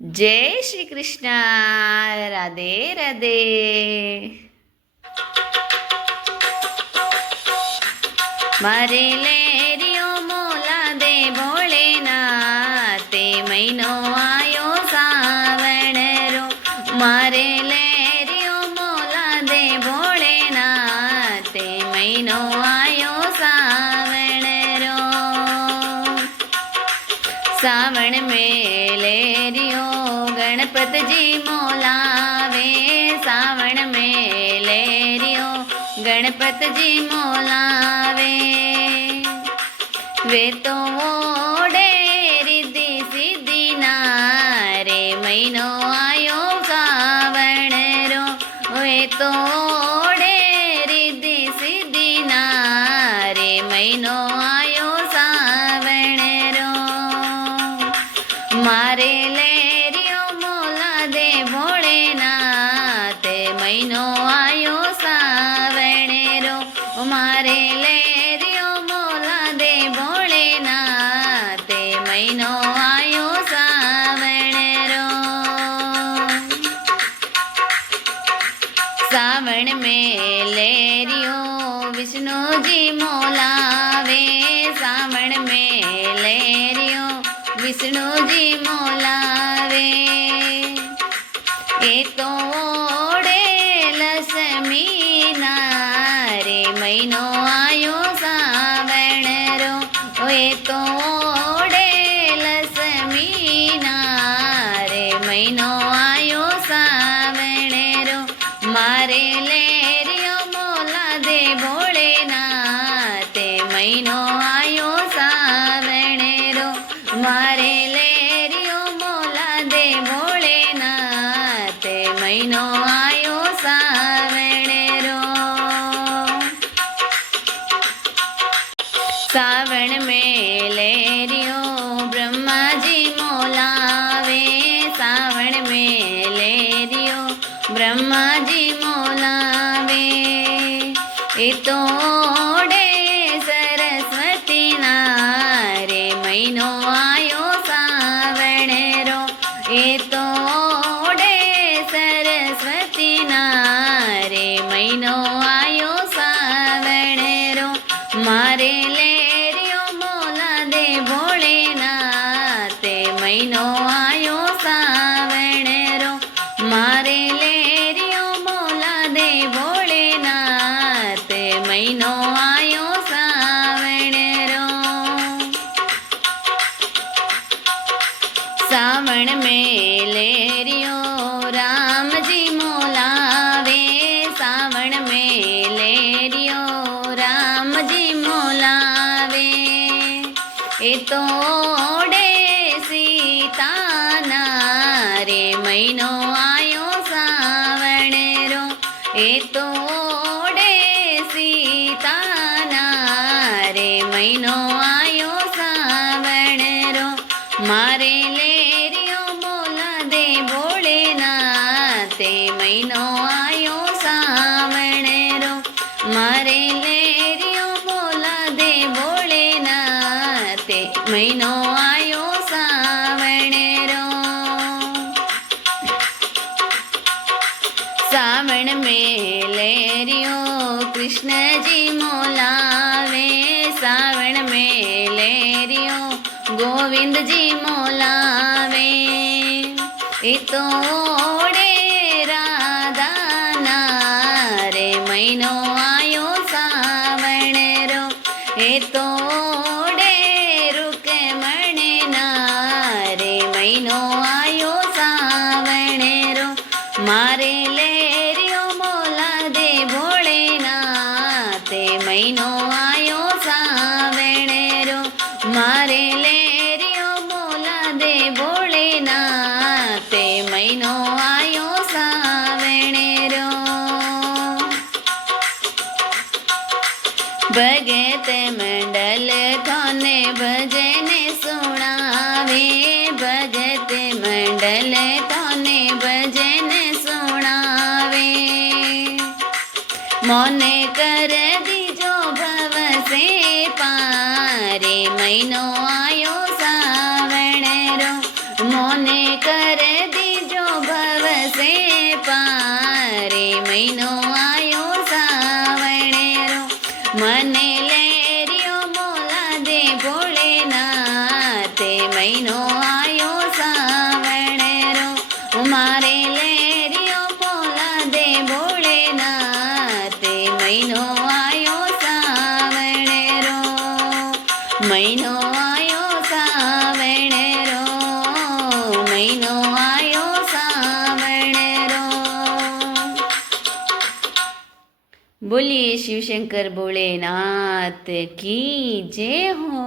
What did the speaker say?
जय श्री कृष्ण। राधे राधे। मारे लेरियो मोला दे भोलेनाथ, ते महीनो आयो सावण रो। मारे लेरियो मोला दे भोलेनाथ, ते महीनो आयो सावण रो। सावण में लेरियो गणपत जी मोलावे, सावण में लेरियो गणपत जी मोलावे। वे तो ओढ़े रिद्धि सिद्धि नारे, महीनो आयो सावण रो। वे तो ओढ़े रिद्धि सिद्धि नारे, महीनो आयो सावण रो। मारे लेरियो मोला दे भोलेनाथ, महीनो आयो सावण रो। मारे लेरियो मोला दे भोलेनाथ, महीनो आयो सावण रो। सावण में लेरियो विष्णु जी मोलावे, सावण में लेरियो विष्णु जी मोलावे। ए तो ओढ़े लक्ष्मी नारे, महीनो आयो सावण रो। ए तो ओढ़े लक्ष्मी नारे, महीनो आयो सावण रो। मारे लेरियो मोला दे भोलेनाथ, महीनो आयो सावण रो। मारे लेरियो मोला दे भोलेनाथ, महीनो आयो सावण रो। सावण में लेरियो ब्रह्मा जी मोलावे, सावण में लेरियो ब्रह्मा जी मोलावे। ए तो ओढ़े सरस्वती नारे, महीनो आयो सावण रो। ए तो ओढ़े सरस्वती नारे, महीनो आयो सावण रो। मारे लेरियो मोला दे भोलेनाथ, महीनो आयो सावण रो। मारे लेरियो मोला दे भोलेनाथ, महीनो आयो सावण रो। सावण में लेरियो राम जी मोलावे, सावण में लेरियो राम जी मोलावे। ए तो ओढ़े सीता नारे, महीनो आयो सावण रो। ए तो ओढ़े सीता नारे, महीनो आयो सावण रो। मारे लेरियो मोला दे भोलेनाथ, महीनो आयो सावण रो। मारे लेरियो मोला दे भोलेनाथ, महीनो आयो सावण रो। सावण में लेरियो कृष्ण जी मोलावे, सावण में लेरियो गोविंद जी मोलावे। ए तो ओढ़े राधा नारे, महीनो आयो सावण रो। ए तो ओढ़े रुक्मणी नारे, महीनो आयो सावण रो। मारे लेरियो मोला दे भोलेनाथ, महीनो आयो सावण रो। मारे लेरियो मोला दे भोलेनाथ, महीनो आयो सावण रो। भगत मंडल थाने भजन सुनावे, भगत मंडल थाने भजन सुनावे। मोने कर दीजो भव से पारे, महीनो आयो सावण रो। मोने कर दीजो भव से पारे महीनो आयो सावणेरो मने लेरियो मोला दे भोलेनाथे महीनो आयो सावणेरो मारे लेरियो मोला दे भोलेनाथे महीनो आयो सावणेरो महीनो आयो सावणेरो महीनो आयो सावणेरो। बोलिए शिवशंकर भोलेनाथ की जय हो।